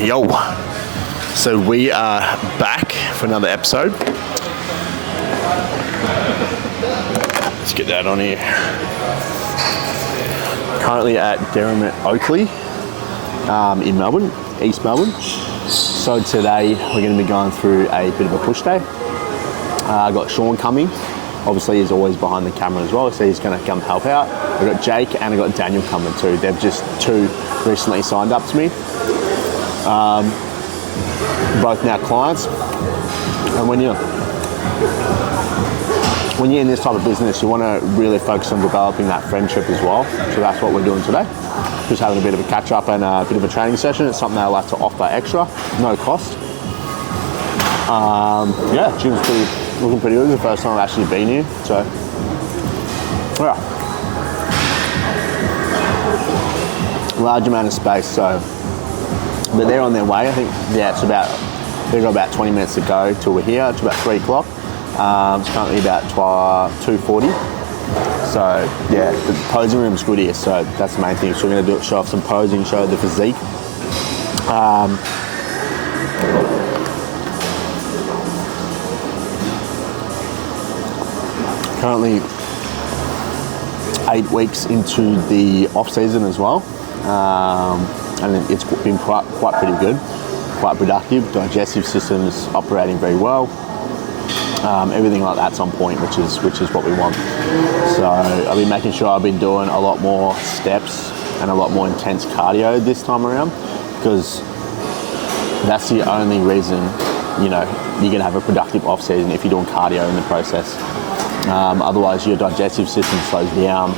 Yo, so we are back for another episode. Let's get that on here. Currently at Derrimut Oakley in Melbourne, East Melbourne. So today we're going to be going through a bit of a push day. I got Sean coming. Obviously he's always behind the camera as well, so he's going to come help out. I've got Jake and I've got Daniel coming too. They've just two recently signed up to me. Both now clients. And when you're in this type of business, you want to really focus on developing that friendship as well. So that's what we're doing today. Just having a bit of a catch up and a bit of a training session. It's something I like to offer extra, no cost. Yeah, gym's looking pretty good. It's the first time I've actually been here, so yeah. Large amount of space, so but they're on their way. I think they've got about 20 minutes to go till we're here. It's about 3 o'clock. It's currently about 2:40. So yeah, the posing room's good here, so that's the main thing. So we're going to show off some posing, show the physique. Currently 8 weeks into the off season as well, and it's been quite pretty good, quite productive. Digestive system's operating very well. Everything like that's on point, which is what we want. So I've been making sure I've been doing a lot more steps and a lot more intense cardio this time around, because that's the only reason you're gonna have a productive off season if you're doing cardio in the process. Otherwise your digestive system slows down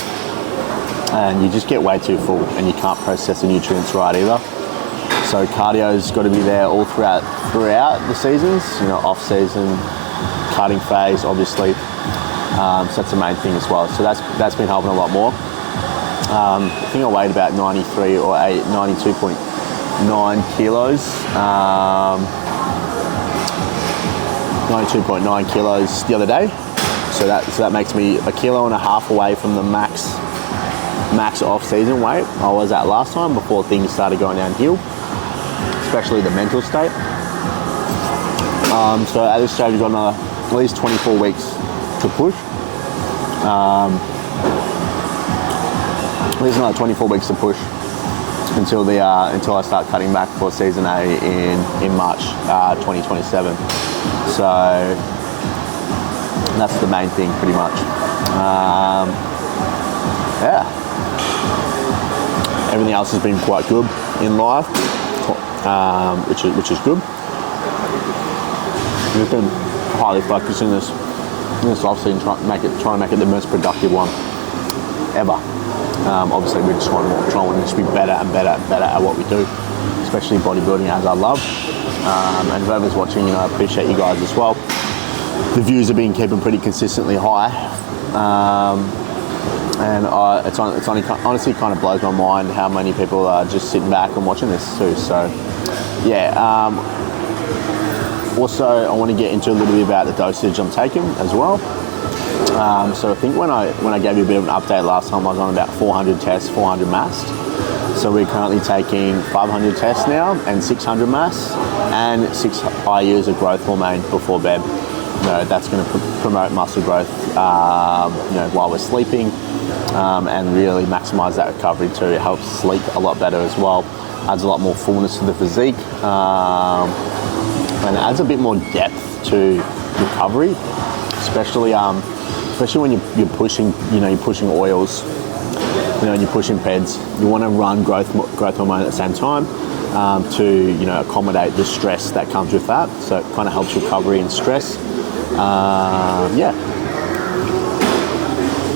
and you just get way too full and you can't process the nutrients right either. So cardio's got to be there all throughout the seasons, off season, cutting phase obviously. So that's the main thing as well. So that's been helping a lot more. I think I weighed about 93 or 92.9 kilos. 92.9 kilos the other day. So that makes me 1.5 kilos away from the max off-season weight I was at last time before things started going downhill, especially the mental state. So at this stage we've got at least 24 weeks to push. At least another 24 weeks to push until I start cutting back for season A in March 2027. So that's the main thing, pretty much. Yeah. Everything else has been quite good in life, which is good. We've been highly focused in this off season, trying to make it the most productive one ever. Obviously, we just want to be better and better and better at what we do, especially bodybuilding, as I love. And whoever's watching, I appreciate you guys as well. The views have been keeping pretty consistently high, and it's honestly kind of blows my mind how many people are just sitting back and watching this too. So yeah. Also, I want to get into a little bit about the dosage I'm taking as well. So I think when I gave you a bit of an update last time, I was on about 400 tests, 400 mass. So we're currently taking 500 tests now and 600 mass and 6 IUs of growth hormone before bed. That's going to promote muscle growth, while we're sleeping, and really maximize that recovery too. It helps sleep a lot better as well. Adds a lot more fullness to the physique, and it adds a bit more depth to recovery, especially when you're pushing, you're pushing oils, and you're pushing peds. You want to run growth hormone at the same time to accommodate the stress that comes with that. So it kind of helps recovery and stress. Yeah.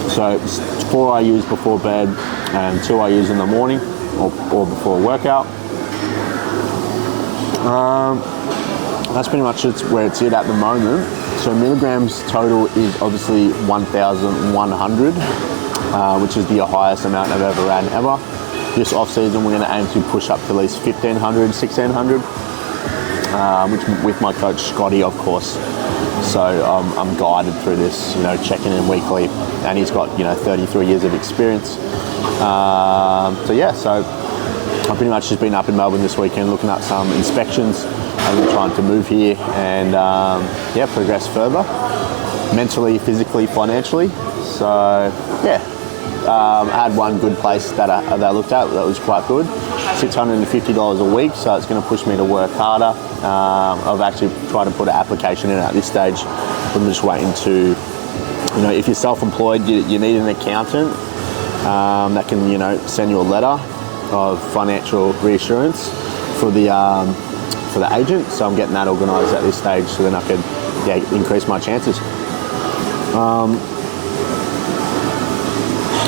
So it's 4 IUs before bed and 2 IUs in the morning or before a workout. That's pretty much where it's at the moment. So milligrams total is obviously 1,100, which is the highest amount I've ever ran ever. This off season we're going to aim to push up to at least 1,500, 1,600, which with my coach Scotty, of course. So I'm guided through this, checking in weekly, and he's got 33 years of experience. So I've pretty much just been up in Melbourne this weekend looking at some inspections and trying to move here and progress further, mentally, physically, financially. So I had one good place that I looked at that was quite good, $650 a week, so it's going to push me to work harder. I've actually tried to put an application in at this stage. I'm just waiting to, if you're self-employed, you need an accountant that can, send you a letter of financial reassurance for the agent. So I'm getting that organised at this stage, so then I can increase my chances.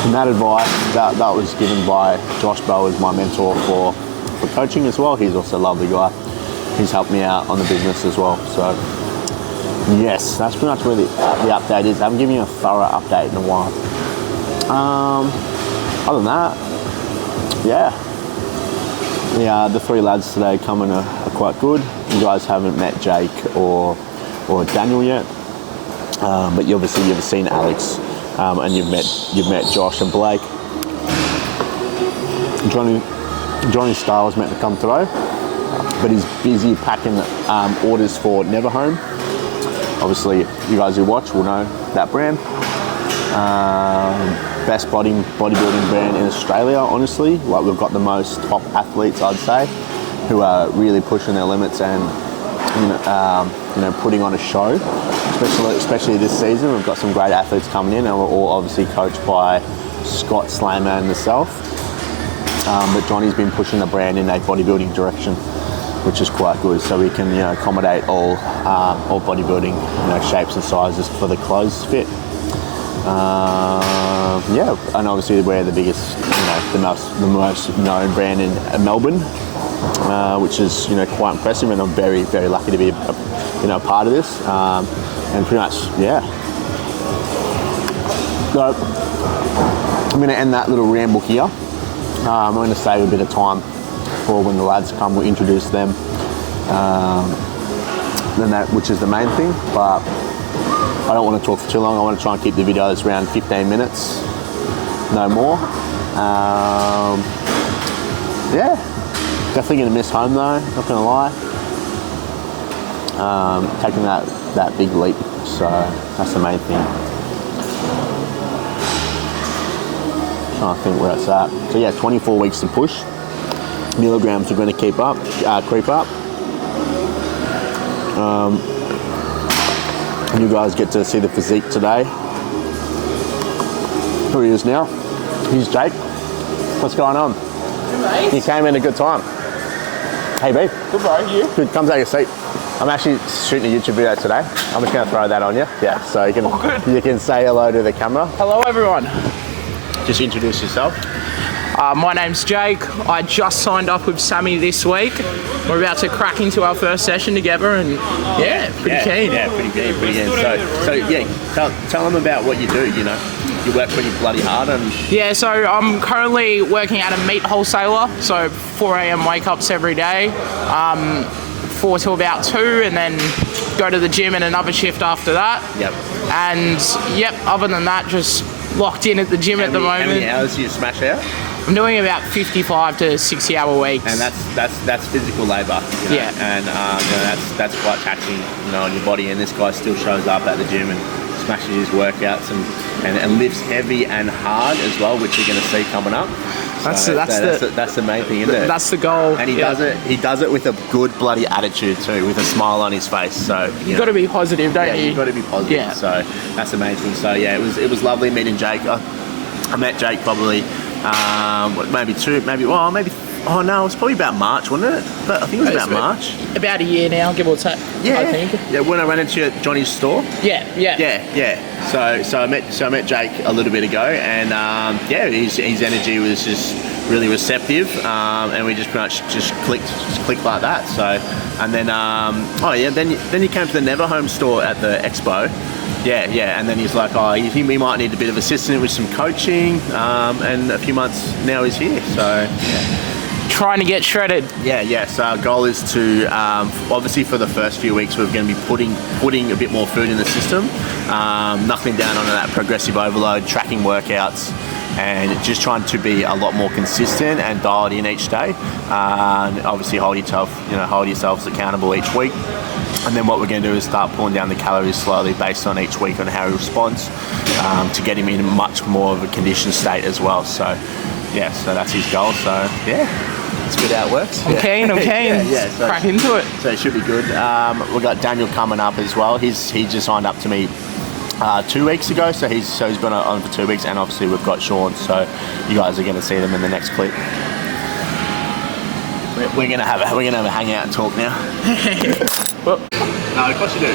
And that advice that was given by Josh Bell as my mentor for coaching as well. He's also a lovely guy. He's helped me out on the business as well. So yes, that's pretty much where the update is. I haven't given you a thorough update in a while. Other than that, the three lads today coming are quite good. You guys haven't met Jake or Daniel yet, but you've seen Alex, and you've met Josh and Blake. Johnny Starr was meant to come today, but he's busy packing orders for Never Home. Obviously, you guys who watch will know that brand. Best bodybuilding brand in Australia, honestly. Like, we've got the most top athletes, I'd say, who are really pushing their limits and putting on a show. Especially this season, we've got some great athletes coming in, and we're all obviously coached by Scott Slammer and myself. But Johnny's been pushing the brand in a bodybuilding direction, which is quite good. So we can accommodate all bodybuilding shapes and sizes for the clothes fit. And obviously we're the biggest, the most known brand in Melbourne, which is quite impressive, and I'm very, very lucky to be a part of this. And pretty much, So I'm going to end that little ramble here. I'm going to save a bit of time for when the lads come. We'll introduce them, which is the main thing. But I don't want to talk for too long. I want to try and keep the videos around 15 minutes, no more. Definitely going to miss home though, not going to lie. Taking that big leap, so that's the main thing. Trying to think where it's at. So 24 weeks to push. Milligrams are going to creep up. You guys get to see the physique today. Who he is now. Here's Jake. What's going on? Good, mate. You came in a good time. Hey, babe. Good, bro. You? Good. Come take a seat. I'm actually shooting a YouTube video today. I'm just going to throw that on you. Yeah, so you can say hello to the camera. Hello, everyone. Just introduce yourself. My name's Jake. I just signed up with Sammy this week. We're about to crack into our first session together, and pretty keen. Yeah, pretty keen. So tell them about what you do. You work pretty bloody hard, and So I'm currently working at a meat wholesaler. So 4 a.m. wake ups every day, 4 till about 2, and then go to the gym and another shift after that. Yep. And other than that, just locked in at the gym at the moment. How many hours do you smash out? I'm doing about 55 to 60 hour weeks. And that's physical labour. Yeah. And that's quite taxing, on your body. And this guy still shows up at the gym and smashes his workouts and lifts heavy and hard as well, which you're going to see coming up. That's the main thing, isn't it? That's the goal. And he does it with a good bloody attitude too, with a smile on his face. So you've got to be positive, don't you? You've got to be positive. Yeah. So that's the main thing. So it was lovely meeting Jake. I met Jake probably it was probably about March, wasn't it? But I think it was about March. About a year now, give or take. Yeah. I think. Yeah, when I ran into Johnny's store. Yeah. So I met Jake a little bit ago, and his energy was just really receptive, and we just pretty much just clicked like that. So, and then then he came to the Never Home store at the expo. Yeah, and then he's like, we might need a bit of assistance with some coaching, and a few months now he's here. So. Trying to get shredded. Yeah. So our goal is to, obviously for the first few weeks, we're going to be putting a bit more food in the system, knuckling down on that progressive overload, tracking workouts, and just trying to be a lot more consistent and dialed in each day. And obviously hold yourselves accountable each week. And then what we're going to do is start pulling down the calories slowly based on each week on how he responds, to get him in much more of a conditioned state as well. So yeah, so that's his goal. So yeah, it's good how it works. I'm keen. Yeah, so crack into it. So it should be good. We've got Daniel coming up as well. He just signed up to me 2 weeks ago, so he's been on for 2 weeks, and obviously we've got Sean, so you guys are going to see them in the next clip. We're gonna have a hangout and talk now. Well, no, of course you do.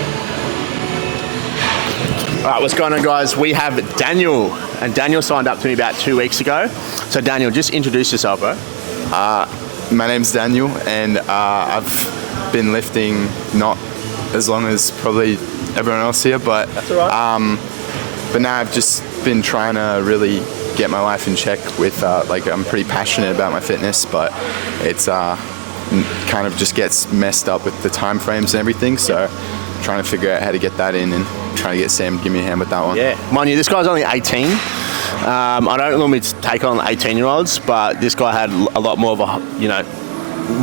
All right, what's going on, guys? We have Daniel, and Daniel signed up to me about 2 weeks ago. So Daniel, just introduce yourself, bro. My name's Daniel, and I've been lifting not as long as probably everyone else here, but that's all right. But now I've just been trying to really get my life in check with like I'm pretty passionate about my fitness, but it's kind of just gets messed up with the time frames and everything. So trying to figure out how to get that in and trying to get Sam to give me a hand with that one. Yeah, mind you, this guy's only 18. I don't normally take on 18-year-olds, but this guy had a lot more of a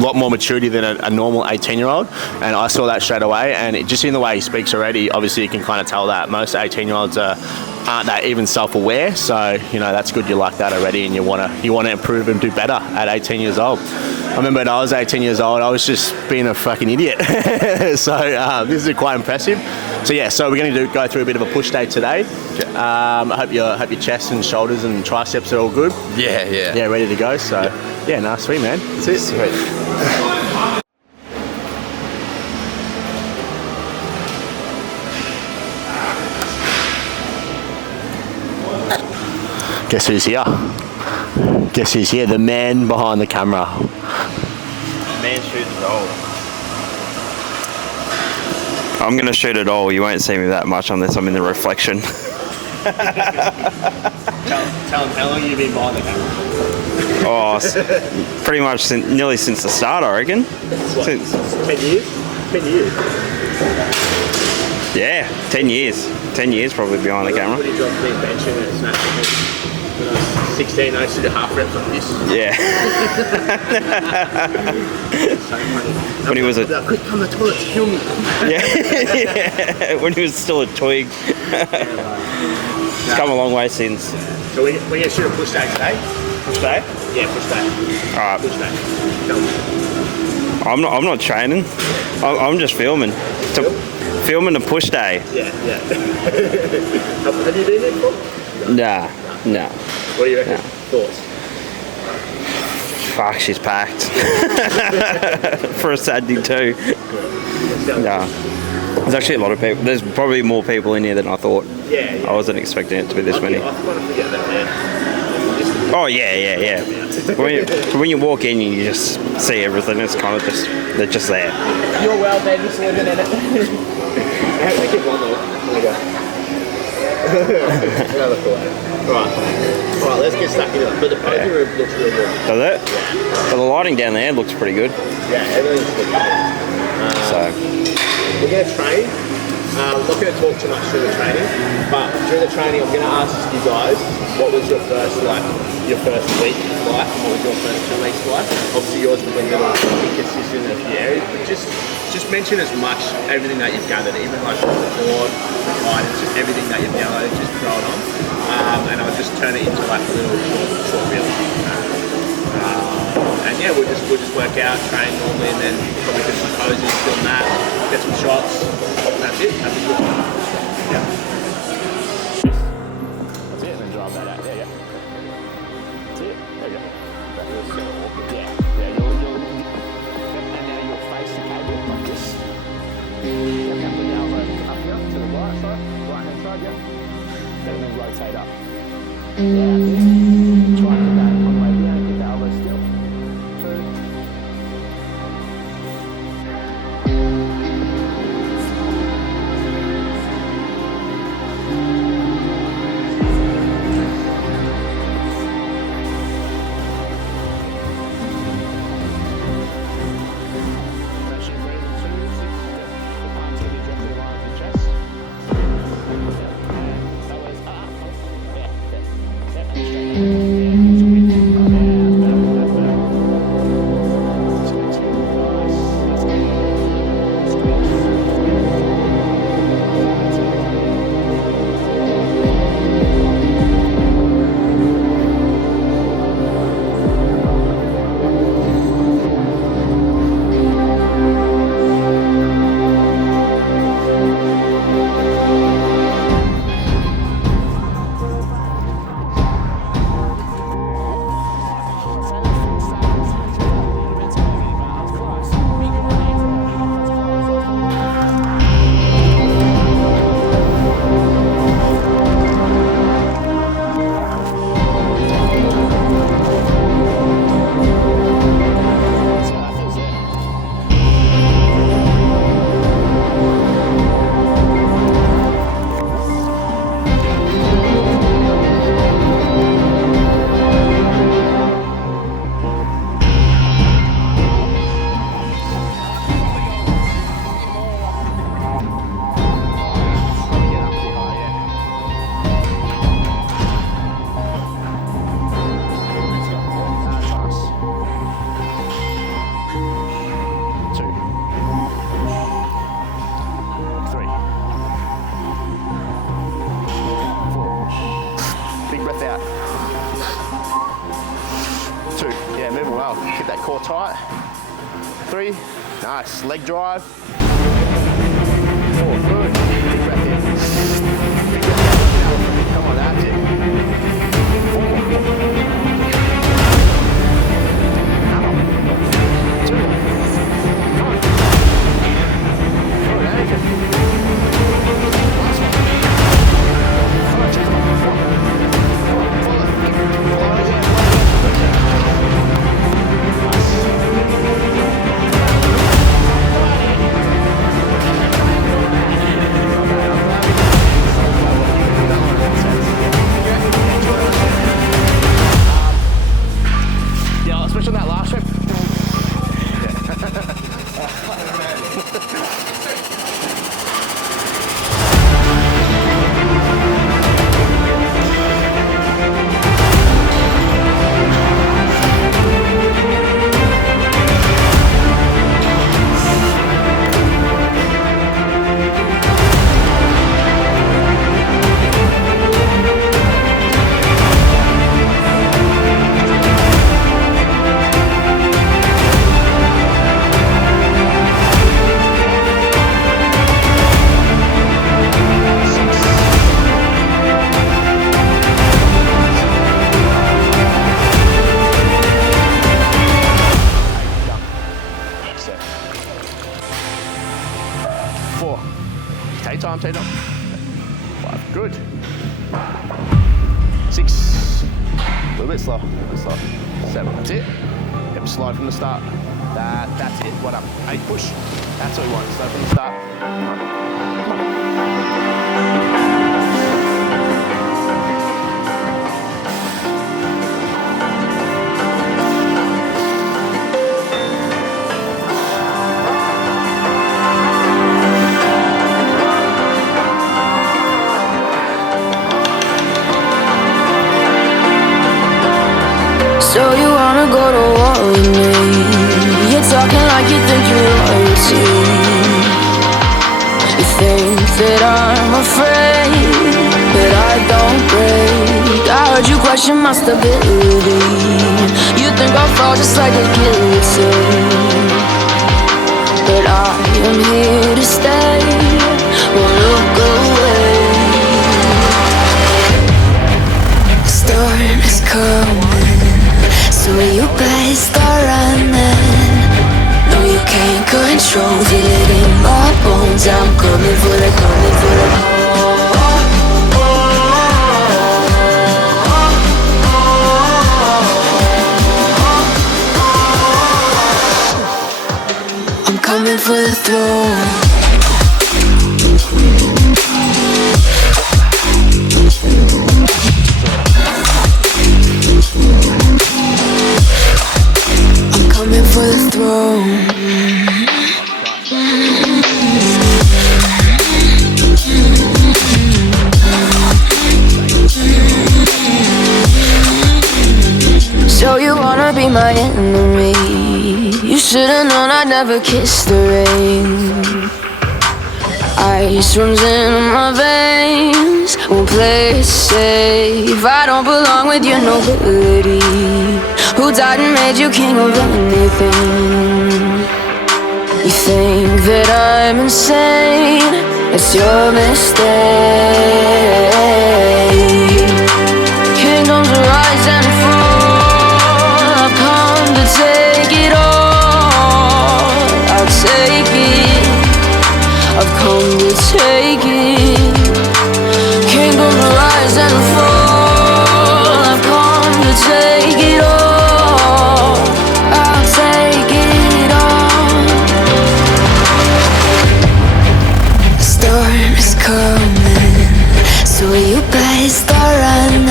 lot more maturity than a normal 18-year-old, and I saw that straight away. And just in the way he speaks already, obviously you can kind of tell that most 18-year-olds aren't that even self-aware. So that's good. You like that already, and you want to improve and do better at 18 years old. I remember when I was 18 years old, I was just being a fucking idiot. So this is quite impressive. So yeah, so we're going to go through a bit of a push day today. I hope your chest and shoulders and triceps are all good. Yeah, ready to go. So yeah, nice, sweet man. That's it. Sweet. Guess who's here? Guess who's here? The man behind the camera. Man shoots it all. I'm going to shoot it all. You won't see me that much unless I'm in the reflection. Tell him how long you've been behind the camera. Pretty much nearly since the start, I reckon. Since 10 years? 10 years? Yeah, 10 years. 10 years probably behind the camera. What do you drop me bench and snatch? When I was 16, I used to do half reps like this. Yeah. So funny. When he was a... Quick, come to the toilet to kill me. Yeah. When he was still a twig. It's come a long way since. So we're going to shoot a push day today. Push day? Yeah, push day. Alright. Push day. Tell me. I'm not training. I'm just filming. Filming a push day. Yeah. Have you been there before? Nah. What do you reckon? Nah. Thoughts? Fuck, she's packed. For a Saturday too. No. There's actually a lot of people. There's probably more people in here than I thought. Yeah. I wasn't expecting it to be this many. I kind of forget that, man. Oh, yeah. When you walk in, you just see everything. It's kind of just, they're just there. You're well, baby, just living in it. I keep one though. There we go. Another thought. Alright, let's get stuck in it. But the posing room looks real good. Does it? But the lighting down there looks pretty good. Yeah, everything's good. So we're going to train. I'm not going to talk too much through the training, but during the training, I'm going to ask you guys, what was your first week like? What was your first 2 weeks like? Obviously, yours was a little inconsistent in a few areas, but just mention as much everything that you've gathered, even like the board, the guidance, just everything that you've downloaded, just throw it on, and I'll just turn it into like a little short reel. And yeah, we'll just work out, train normally, and then probably do some poses, film that, get some shots. And that's it. That's good. Yeah. That's it, and then drive that out. There you go. That's it. There you go. Yeah. And now you'll face the cable like this. You have the elbow up here to the right side, right hand side, yeah. Then rotate up. Yeah, that's it. Try and put that on the way down, keep the elbow still. 2. that core tight. 3, nice, leg drive. 4, good, big breath in. Big breath out. Come on, that's it. 4, another, 2, come on. Good, Anakin. Last one. Come on, check it out. 4, yeah, especially on that last trip. Take time, take time. 5, good. 6, a little bit slow, 7, that's it. Yep, slow from the start. That's it, what up? 8, push. That's what we want, slow from the start. Come on. So you wanna go to war with me? You're talking like you think you're royalty. You think that I'm afraid, but I don't break. I heard you question my stability. You think I'll fall just like a guillotine, but I am here to stay. Won't look away. The storm is coming, so you better start running. No, you can't control, feel it in my bones. I'm coming for the, coming for the. I'm coming for the throne. For the throne. So you wanna be my enemy? You should've known I'd never kiss the rain. Ice runs in my veins, won't play it safe. I don't belong with your nobility. Who died and made you king of anything? You think that I'm insane? It's your mistake. Kingdoms rise and fall. I've come to take it all. I'll take it. I've come to take it. Kingdoms rise and fall. I've come to take it all. So you better start running.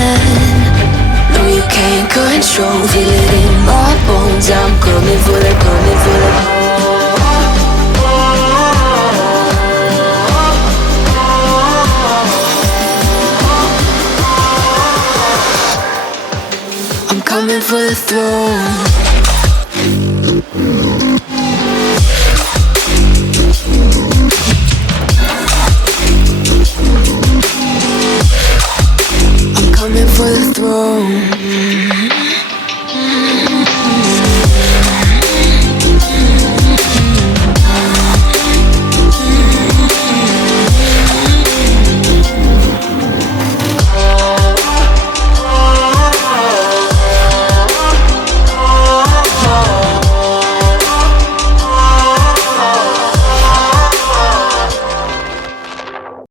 No, you can't control, feel it in my bones. I'm coming for the, coming for the. I'm coming for the throne. For the throne.